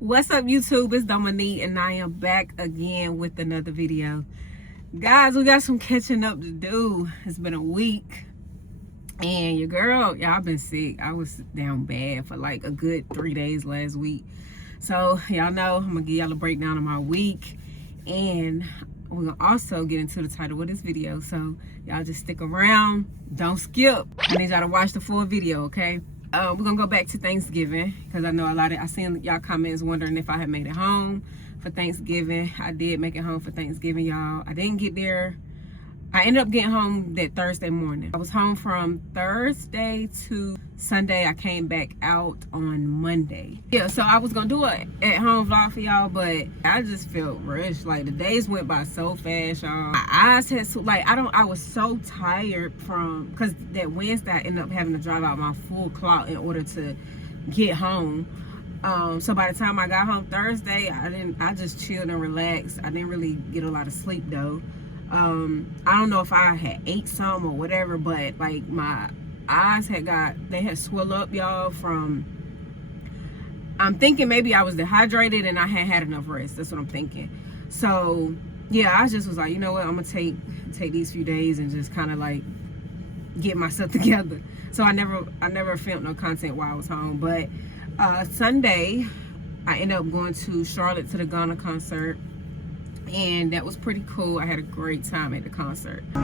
What's up, YouTube? It's Dominique and I am back again with another video. Guys, we got some catching up to do. It's been a week and your girl, y'all been sick. I was down bad for like a good 3 days last week. So y'all know I'm gonna give y'all a breakdown of my week, and we're gonna also get into the title of this video. So y'all just stick around, don't skip. I need y'all to watch the full video, okay? We're gonna go back to Thanksgiving because I know I seen y'all comments wondering if I had made it home for Thanksgiving. I did make it home for Thanksgiving, y'all. I didn't get there. I ended up getting home that Thursday morning. I was home from Thursday to Sunday. I came back out on Monday. Yeah, so I was gonna do a at-home vlog for y'all, but I just felt rushed. Like, the days went by so fast, y'all. My eyes had I was so tired because that Wednesday I ended up having to drive out my full clock in order to get home. So by the time I got home Thursday, I just chilled and relaxed. I didn't really get a lot of sleep though. I don't know if I had ate some or whatever, but like my eyes had swelled up, y'all, from, I'm thinking maybe I was dehydrated and I hadn't had enough rest. That's what I'm thinking. So yeah, I just was like, you know what, I'm gonna take these few days and just kind of like get myself together. So I never filmed no content while I was home. But Sunday I ended up going to Charlotte to the Ghana concert, and that was pretty cool. I had a great time at the concert. Y'all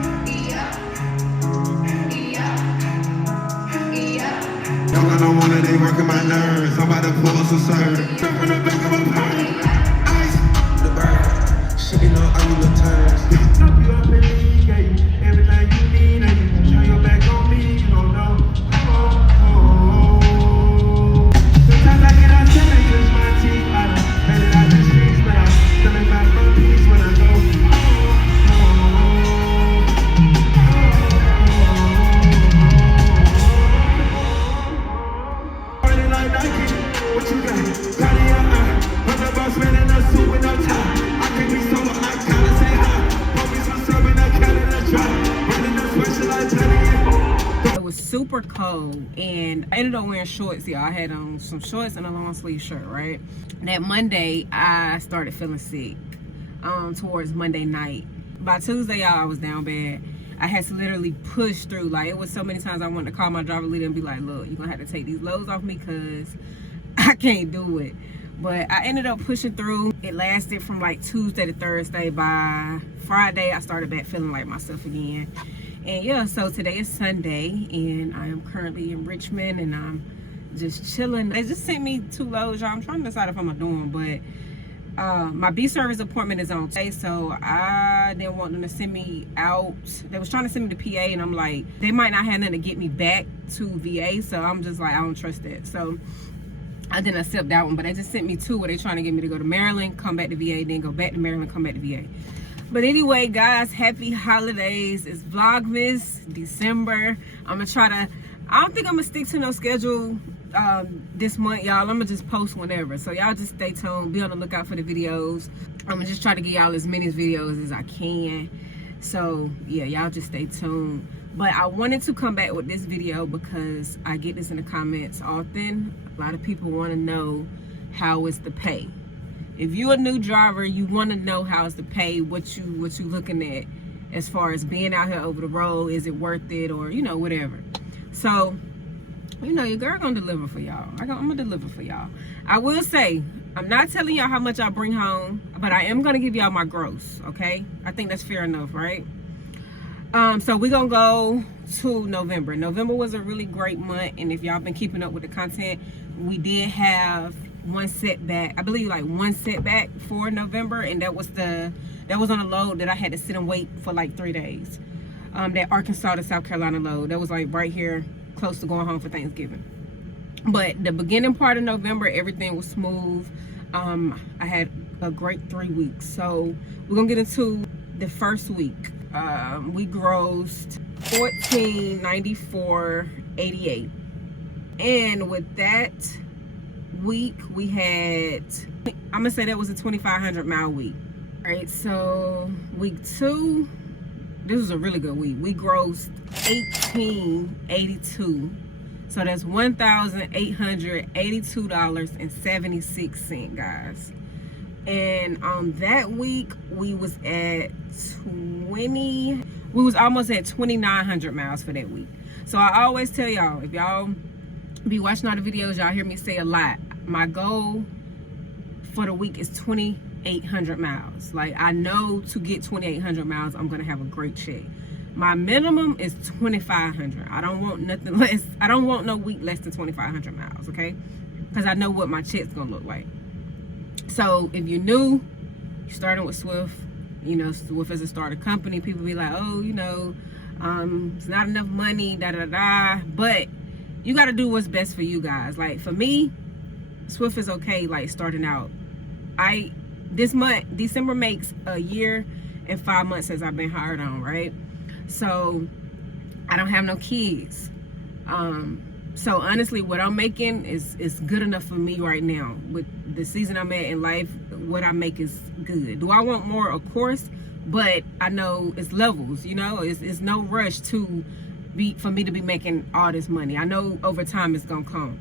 I don't wanna, they working my nerves. I'm about to pull us a serve. Jump in the back of my purse. Ice. The bird. She be no ugly turns. Knock you up and leave, yeah, you everything you need, and you turn your back on me, you don't know. Sometimes I get outside and touch my teeth. I done made it out the streets, but I'm still in my peace when I go. What you got? I'm the boss man in a suit with no tie. I can't be solo, I kinda say hi. Put me some sub in a Canada drop. Running the special, I tell you. It was super cold and I ended up wearing shorts, y'all. I had on some shorts and a long sleeve shirt, right? That Monday I started feeling sick towards Monday night. By Tuesday, y'all, I was down bad. I had to literally push through. Like, it was so many times I wanted to call my driver leader and be like, look, you're gonna have to take these loads off me because I can't do it. But I ended up pushing through. It lasted from like Tuesday to Thursday. By Friday, I started back feeling like myself again. And yeah, so today is Sunday and I am currently in Richmond and I'm just chilling. They just sent me 2 loads, y'all. I'm trying to decide if I'm gonna do them, but my B service appointment is on today, so I didn't want them to send me out. They was trying to send me to PA, and I'm like, they might not have nothing to get me back to VA, so I'm just like, I don't trust that. So I didn't accept that one, but they just sent me 2 where they trying to get me to go to Maryland, come back to VA, then go back to Maryland, come back to VA. But anyway, guys, happy holidays. It's Vlogmas December. I'm gonna try to, I don't think I'm gonna stick to no schedule this month, y'all. I'm gonna just post whenever, so y'all just stay tuned, be on the lookout for the videos. I'm gonna just try to get y'all as many videos as I can. So yeah, y'all just stay tuned. But I wanted to come back with this video because I get this in the comments often. A lot of people want to know how is the pay. If you're a new driver, you want to know how is the pay, what you looking at as far as being out here over the road. Is it worth it, or you know, whatever. So you know, your girl gonna deliver for y'all. I'm gonna deliver for y'all. I will say, I'm not telling y'all how much I bring home, but I am gonna give y'all my gross, okay? I think that's fair enough, right? So we're gonna go to November. November was a really great month, and if y'all been keeping up with the content, we did have one setback. I believe like one setback for November, and that was on a load that I had to sit and wait for like 3 days. That Arkansas to South Carolina load. That was like right here, close to going home for Thanksgiving. But the beginning part of November, everything was smooth. I had a great 3 weeks. So we're gonna get into the first week. We grossed $1494.88, and with that week we had, I'm gonna say that was a 2,500 mile week. All right, so week 2, this was a really good week. We grossed $1882 So that's $1,882.76, guys. And on that week, we was almost at 2,900 miles for that week. So I always tell y'all, if y'all be watching all the videos, y'all hear me say a lot, my goal for the week is 2,800 miles. Like, I know to get 2,800 miles, I'm gonna have a great check. My minimum is 2,500. I don't want nothing less. I don't want no week less than 2,500 miles, okay? Because I know what my check's gonna look like. So if you're new, you're starting with Swift, you know, Swift is a starter company. People be like, oh, you know, it's not enough money, da-da-da. But you got to do what's best for you guys. Like, for me, Swift is okay, like, starting out. This month, December makes a year and 5 months since I've been hired on, right? So I don't have no kids. So honestly, what I'm making is good enough for me right now. With the season I'm at in life, what I make is good. Do I want more? Of course, but I know it's levels, you know. It's no rush for me to be making all this money. I know over time it's gonna come.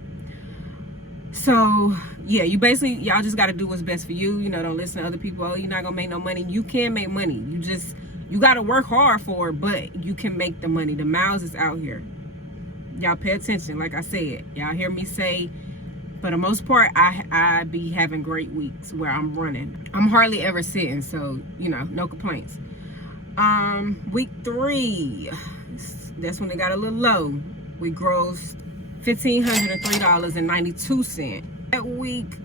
So yeah, y'all just gotta do what's best for you. You know, don't listen to other people. Oh, you're not gonna make no money. You can make money. You gotta work hard for it, but you can make the money. The miles is out here. Y'all pay attention. Like I said, y'all hear me say, for the most part, I be having great weeks where I'm running. I'm hardly ever sitting, so, you know, no complaints. Week 3, that's when it got a little low. We grossed $1,503.92. That week,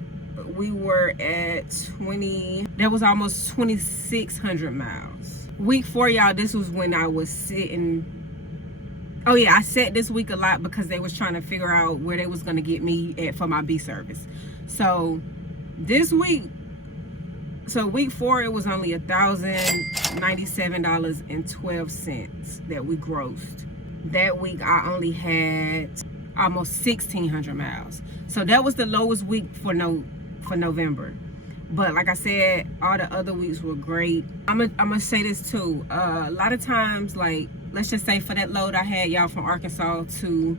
we were at that was almost 2,600 miles. Week 4, y'all, this was when I was sitting. Oh yeah, I said this week a lot because they was trying to figure out where they was gonna get me at for my B service. So this week, week 4, it was only $1,097.12 that we grossed. That week I only had almost 1,600 miles. So that was the lowest week for November. But like I said, all the other weeks were great. I'm gonna say this too. A lot of times, like, let's just say for that load I had, y'all, from Arkansas to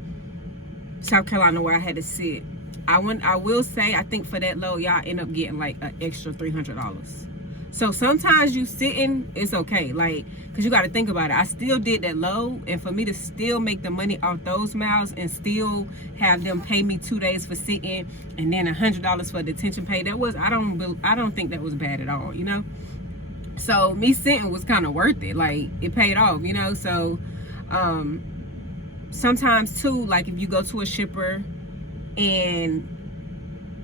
South Carolina where I had to sit, I will say, I think for that load, y'all end up getting like an extra $300. So sometimes you sitting, it's okay. Like, because you got to think about it. I still did that load, and for me to still make the money off those miles and still have them pay me 2 days for sitting and then $100 for detention pay, that was, I don't think that was bad at all, you know. So me sitting was kind of worth it. Like, it paid off, you know. So sometimes too, like, if you go to a shipper and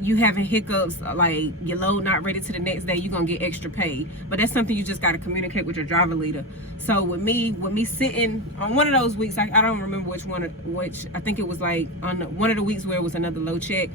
you having hiccups, like your load not ready to the next day, you're gonna get extra pay. But that's something you just got to communicate with your driver leader. So with me sitting on one of those weeks, I don't remember which, I think it was like on one of the weeks where it was another low check.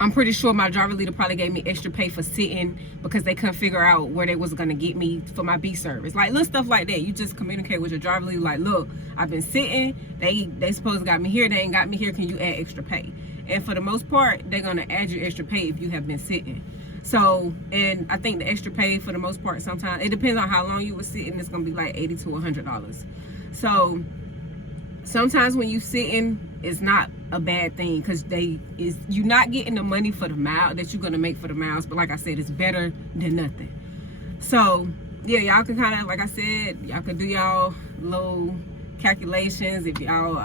I'm pretty sure my driver leader probably gave me extra pay for sitting because they couldn't figure out where they was gonna get me for my B service. Like, little stuff like that. You just communicate with your driver leader, like, look, I've been sitting, they supposed to got me here, they ain't got me here, can you add extra pay? And for the most part, they're gonna add you extra pay if you have been sitting. So, and I think the extra pay for the most part, sometimes it depends on how long you were sitting, it's gonna be like $80 to $100. So sometimes when you sitting, it's not a bad thing, because you're not getting the money for the mile that you're gonna make for the miles. But like I said, it's better than nothing. So yeah, y'all can kind of, like I said, y'all can do y'all little calculations if y'all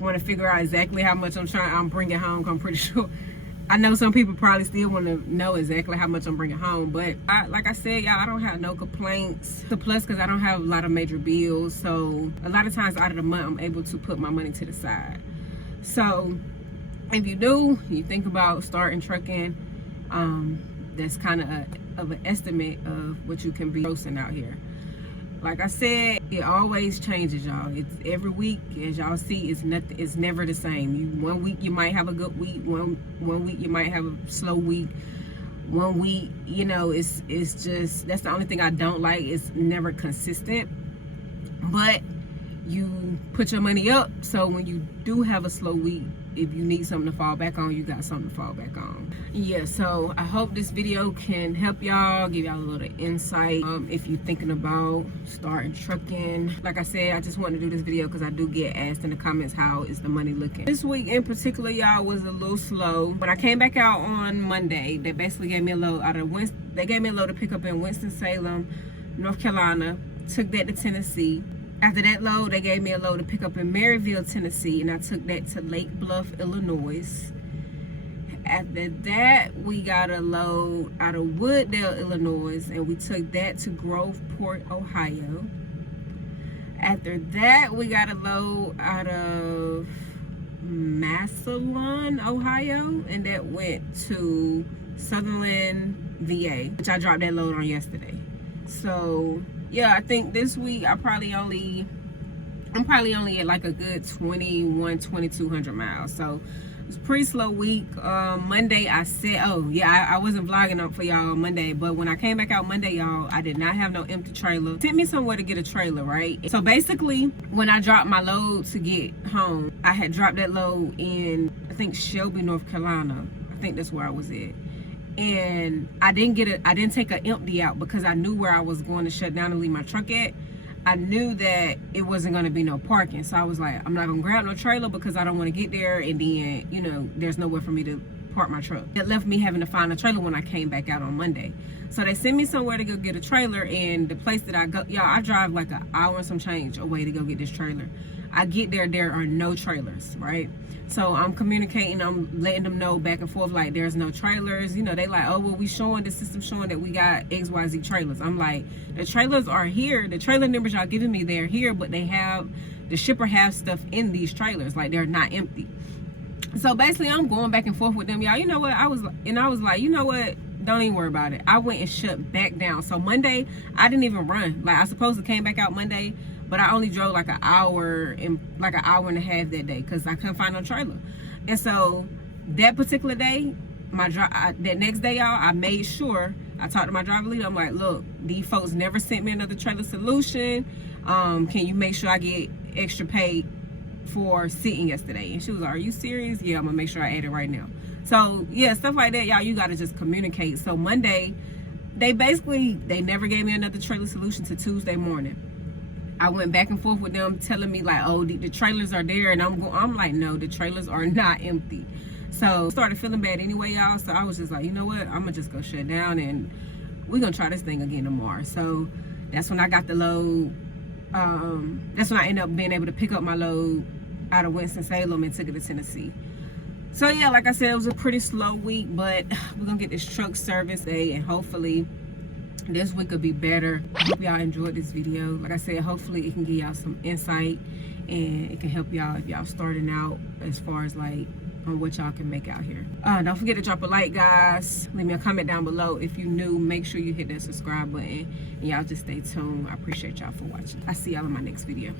want to figure out exactly how much I'm bringing home. I'm pretty sure, I know some people probably still want to know exactly how much I'm bringing home, but like I said, y'all, I don't have no complaints. The plus, because I don't have a lot of major bills, so a lot of times out of the month I'm able to put my money to the side. So if you think about starting trucking, that's kind of an estimate of what you can be grossing out here. Like I said, it always changes, y'all. It's every week, as y'all see, it's never the same. One week you might have a good week, one week you might have a slow week. One week, you know, it's just, that's the only thing I don't like. It's never consistent. But you put your money up, so when you do have a slow week, if you need something to fall back on, you got something to fall back on. Yeah, so I hope this video can help y'all, give y'all a little insight if you're thinking about starting trucking. Like I said, I just wanted to do this video because I do get asked in the comments, how is the money looking? This week in particular, y'all, was a little slow. When I came back out on Monday, they basically gave me a load out of they gave me a load to pick up in Winston-Salem, North Carolina. Took that to Tennessee. After that load, they gave me a load to pick up in Maryville, Tennessee, and I took that to Lake Bluff, Illinois. After that, we got a load out of Wooddale, Illinois, and we took that to Groveport, Ohio. After that, we got a load out of Massillon, Ohio, and that went to Sutherland, VA, which I dropped that load on yesterday. So yeah, I think this week I'm probably only at like a good 2,200 miles. So it's a pretty slow week. Monday I said, oh yeah, I wasn't vlogging up for y'all on Monday, but when I came back out Monday, y'all, I did not have no empty trailer. Sent me somewhere to get a trailer, right? So basically, when I dropped my load to get home, I had dropped that load in, I think, Shelby, North Carolina. I think that's where I was at. And I didn't take an empty out because I knew where I was going to shut down and leave my truck at. I knew that it wasn't going to be no parking, so I was like, I'm not gonna grab no trailer because I don't want to get there and then, you know, there's nowhere for me to park my truck. It left me having to find a trailer when I came back out on Monday. So they sent me somewhere to go get a trailer, and the place that I go, y'all, I drive like an hour and some change away to go get this trailer. I get there, there are no trailers, right? So I'm communicating, I'm letting them know back and forth, like, there's no trailers. You know, they like, oh, well, we showing, the system showing that we got XYZ trailers. I'm like, the trailers are here. The trailer numbers y'all giving me, they're here, but they have, the shipper has stuff in these trailers. Like, they're not empty. So basically, I'm going back and forth with them, y'all. You know what? I was like, you know what? Don't even worry about it. I went and shut back down. So Monday, I didn't even run. Like, I supposed to came back out Monday, but I only drove like an hour and a half that day because I couldn't find no trailer. And so that particular day, that next day, y'all, I made sure, I talked to my driver leader. I'm like, look, these folks never sent me another trailer solution. Can you make sure I get extra pay for sitting yesterday? And she was like, are you serious? Yeah, I'm gonna make sure I add it right now. So yeah, stuff like that, y'all, you gotta just communicate. So Monday, they never gave me another trailer solution to Tuesday morning. I went back and forth with them, telling me like, oh, the trailers are there, and I'm like, no, the trailers are not empty. So started feeling bad anyway, y'all. So I was just like, you know what, I'm gonna just go shut down and we're gonna try this thing again tomorrow. So that's when I got the load. That's when I ended up being able to pick up my load out of Winston-Salem and took it to Tennessee. So yeah, like I said, it was a pretty slow week, but we're gonna get this truck service day, and hopefully this week will be better. I hope y'all enjoyed this video. Like I said, hopefully it can give y'all some insight, and it can help y'all if y'all starting out as far as like on what y'all can make out here. Don't forget to drop a like, guys. Leave me a comment down below. If you new, make sure you hit that subscribe button, and y'all just stay tuned. I appreciate y'all for watching. I'll see y'all in my next video.